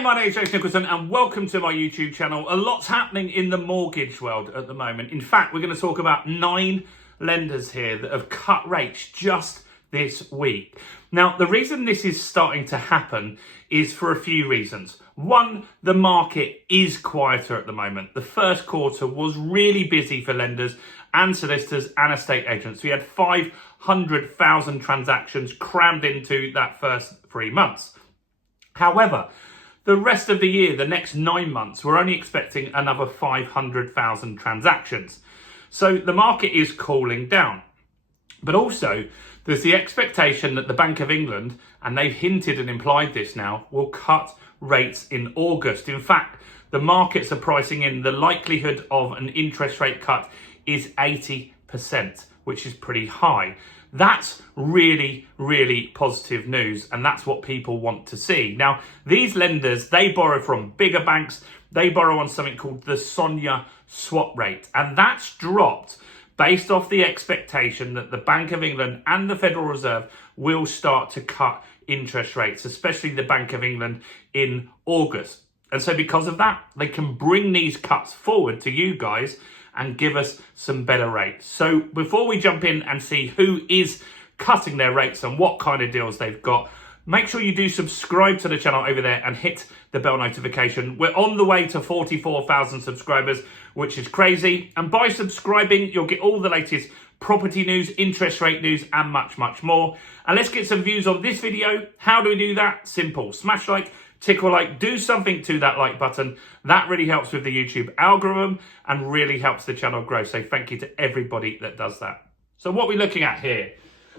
Hey, my name is Jason Nicholson and welcome to my YouTube channel. A lot's happening in the mortgage world at the moment. In fact, we're going to talk about 9 lenders here that have cut rates just this week. Now, the reason this is starting to happen is for a few reasons. One, the market is quieter at the moment. The first quarter was really busy for lenders and solicitors and estate agents. We had 500,000 transactions crammed into that first 3 months. However, the rest of the year, the next 9 months, we're only expecting another 500,000 transactions. So the market is cooling down. But also, there's the expectation that the Bank of England, and they've hinted and implied this now, will cut rates in August. In fact, the markets are pricing in the likelihood of an interest rate cut is 80%, which is pretty high. That's really, really positive news, and that's what people want to see. Now, these lenders, they borrow from bigger banks. They borrow on something called the SONIA swap rate, and that's dropped based off the expectation that the Bank of England and the Federal Reserve will start to cut interest rates, especially the Bank of England in August. And so because of that, they can bring these cuts forward to you guys and give us some better rates. So before we jump in and see who is cutting their rates and what kind of deals they've got, make sure you do subscribe to the channel over there and hit the bell notification. We're on the way to 44,000 subscribers, which is crazy. And by subscribing, you'll get all the latest property news, interest rate news, and much, much more. And let's get some views on this video. How do we do that? Simple. Smash like, tickle like, do something to that like button. That really helps with the YouTube algorithm and really helps the channel grow. So thank you to everybody that does that. So what are we looking at here?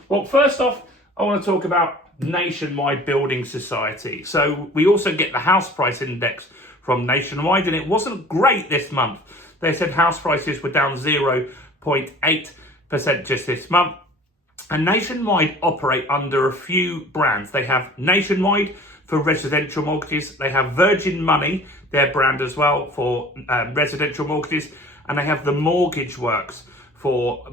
Well, first off, I want to talk about Nationwide Building Society. So we also get the house price index from Nationwide, and it wasn't great this month. They said house prices were down 0.8% just this month. And Nationwide operate under a few brands. They have Nationwide for residential mortgages. They have Virgin Money, their brand as well, for residential mortgages. And they have the Mortgage Works for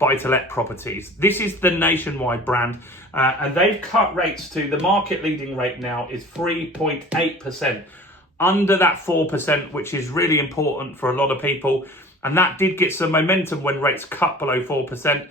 buy-to-let properties. This is the Nationwide brand. And they've cut rates to, the market leading rate now is 3.8%. Under that 4%, which is really important for a lot of people. And that did get some momentum when rates cut below 4%.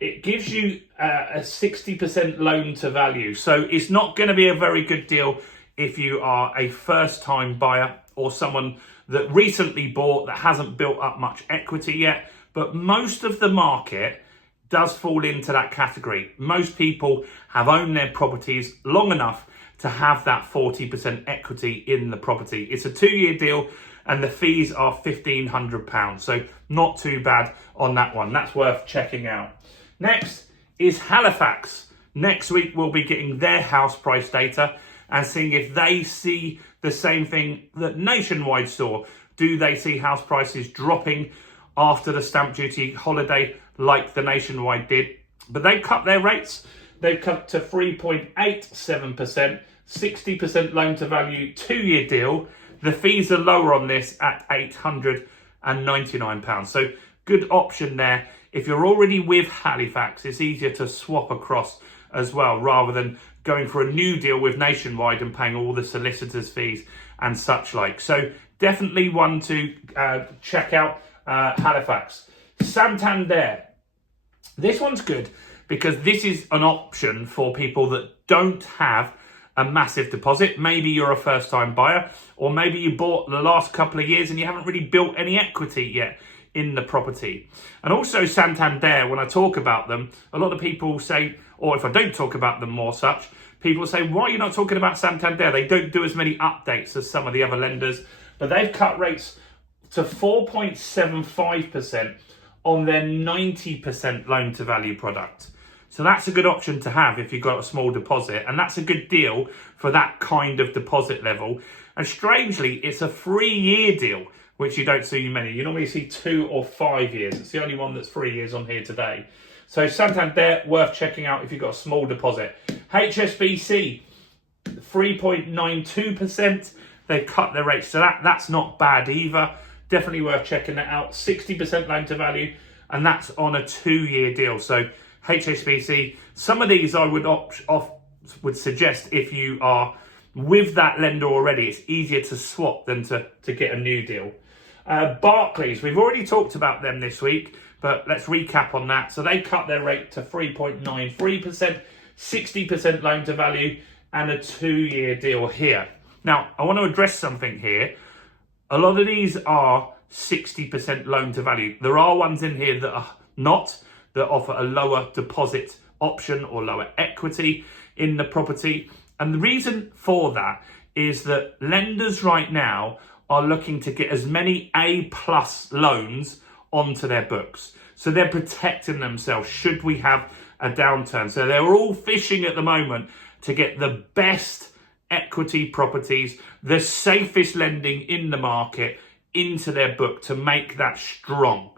It gives you a 60% loan to value. So it's not going to be a very good deal if you are a first-time buyer or someone that recently bought that hasn't built up much equity yet. But most of the market does fall into that category. Most people have owned their properties long enough to have that 40% equity in the property. It's a 2-year deal and the fees are £1,500. So not too bad on that one. That's worth checking out. Next is Halifax. Next week, we'll be getting their house price data and seeing if they see the same thing that Nationwide saw. Do they see house prices dropping after the stamp duty holiday like the Nationwide did? But they cut their rates. They've cut to 3.87%, 60% loan to value, 2-year deal. The fees are lower on this at £899. So good option there. If you're already with Halifax, it's easier to swap across as well, rather than going for a new deal with Nationwide and paying all the solicitors' fees and such like. So definitely one to check out, Halifax. Santander. This one's good because this is an option for people that don't have a massive deposit. Maybe you're a first-time buyer, or maybe you bought the last couple of years and you haven't really built any equity yet in the property. And also Santander, when I talk about them, a lot of people say, or if I don't talk about them more such, people say, why are you not talking about Santander? They don't do as many updates as some of the other lenders, but they've cut rates to 4.75% on their 90% loan to value product. So that's a good option to have if you've got a small deposit, and that's a good deal for that kind of deposit level. And strangely, it's a 3-year deal, which you don't see many. You normally see 2 or 5 years. It's the only one that's 3 years on here today. So Santander, worth checking out if you've got a small deposit. HSBC, 3.92%. They've cut their rates, so that's not bad either. Definitely worth checking that out. 60% loan to value, and that's on a 2-year deal. So HSBC, some of these I would suggest if you are with that lender already, it's easier to swap than to get a new deal. Barclays, we've already talked about them this week, but let's recap on that. So they cut their rate to 3.93%, 60% loan to value, and a 2-year deal here. Now, I want to address something here. A lot of these are 60% loan to value. There are ones in here that are not, that offer a lower deposit option or lower equity in the property. And the reason for that is that lenders right now are looking to get as many A+ loans onto their books. So they're protecting themselves should we have a downturn. So they're all fishing at the moment to get the best equity properties, the safest lending in the market into their book to make that strong.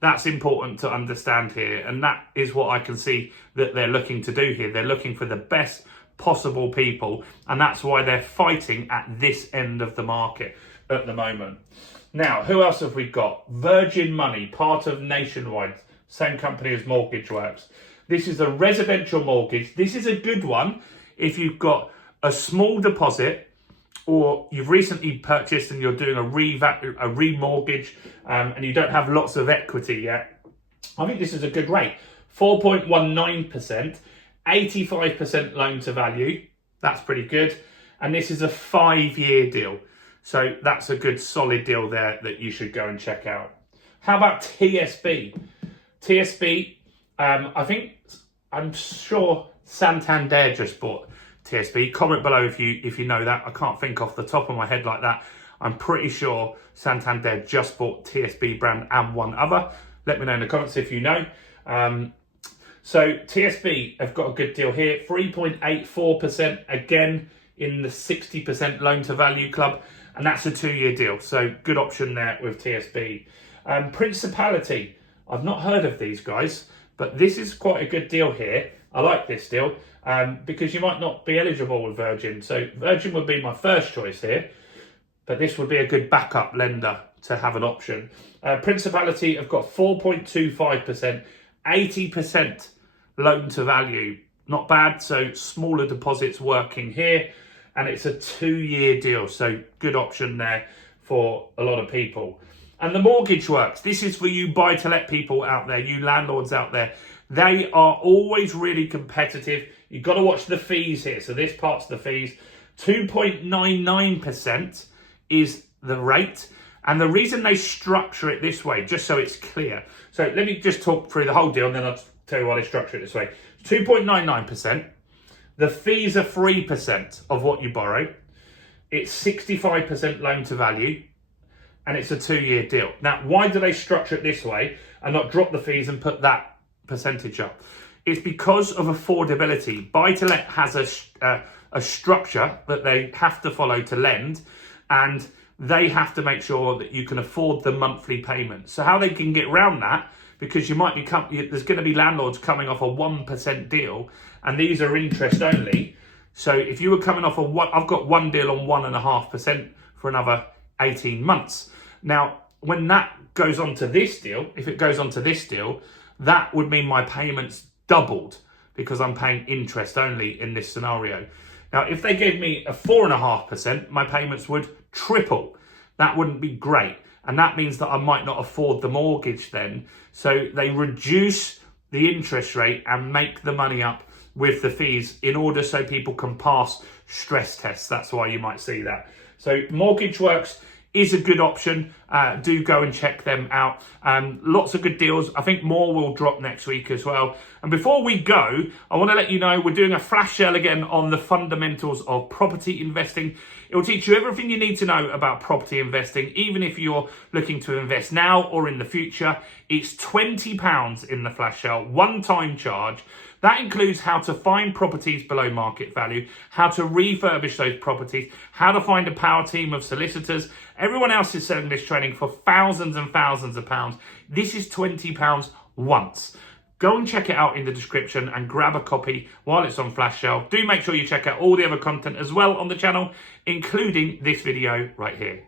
That's important to understand here. And that is what I can see that they're looking to do here. They're looking for the best possible people. And that's why they're fighting at this end of the market at the moment. Now, who else have we got? Virgin Money, part of Nationwide, same company as Mortgage Works. This is a residential mortgage. This is a good one if you've got a small deposit or you've recently purchased and you're doing a remortgage and you don't have lots of equity yet. I think this is a good rate. 4.19%, 85% loan to value. That's pretty good. And this is a 5-year deal. So that's a good solid deal there that you should go and check out. How about TSB? TSB, I'm sure Santander just bought TSB. Comment below if you know that. I can't think off the top of my head like that. I'm pretty sure Santander just bought TSB brand and one other. Let me know in the comments if you know. So TSB have got a good deal here. 3.84% again in the 60% loan to value club. And that's a 2-year deal. So good option there with TSB. Principality. I've not heard of these guys, but this is quite a good deal here. I like this deal because you might not be eligible with Virgin. So Virgin would be my first choice here, but this would be a good backup lender to have an option. Principality have got 4.25%, 80% loan to value. Not bad, so smaller deposits working here. And it's a 2-year deal, so good option there for a lot of people. And the Mortgage Works, this is for you buy-to-let people out there, you landlords out there. They are always really competitive. You've got to watch the fees here. So this part's the fees. 2.99% is the rate. And the reason they structure it this way, just so it's clear. So let me just talk through the whole deal and then I'll tell you why they structure it this way. 2.99%. The fees are 3% of what you borrow. It's 65% loan to value. And it's a 2-year deal. Now, why do they structure it this way and not drop the fees and put that percentage up? It's because of affordability. Buy-to-let has a structure that they have to follow to lend, and they have to make sure that you can afford the monthly payment. So how they can get around that, because you might be there's going to be landlords coming off a 1% deal, and these are interest only. So if you were coming off I've got one deal on 1.5% for another 18 months. Now, when that goes on to this deal, if it goes on to this deal, that would mean my payments doubled because I'm paying interest only in this scenario. Now, if they gave me a 4.5%, my payments would triple. That wouldn't be great. And that means that I might not afford the mortgage then. So they reduce the interest rate and make the money up with the fees in order so people can pass stress tests. That's why you might see that. So Mortgage Works is a good option. Do go and check them out. Lots of good deals. I think more will drop next week as well. And before we go, I want to let you know we're doing a flash sale again on the fundamentals of property investing. It will teach you everything you need to know about property investing, even if you're looking to invest now or in the future. It's £20 in the flash sale, one-time charge. That includes how to find properties below market value, how to refurbish those properties, how to find a power team of solicitors. Everyone else is selling this training for thousands and thousands of pounds. This is £20 once. Go and check it out in the description and grab a copy while it's on flash sale. Do make sure you check out all the other content as well on the channel, including this video right here.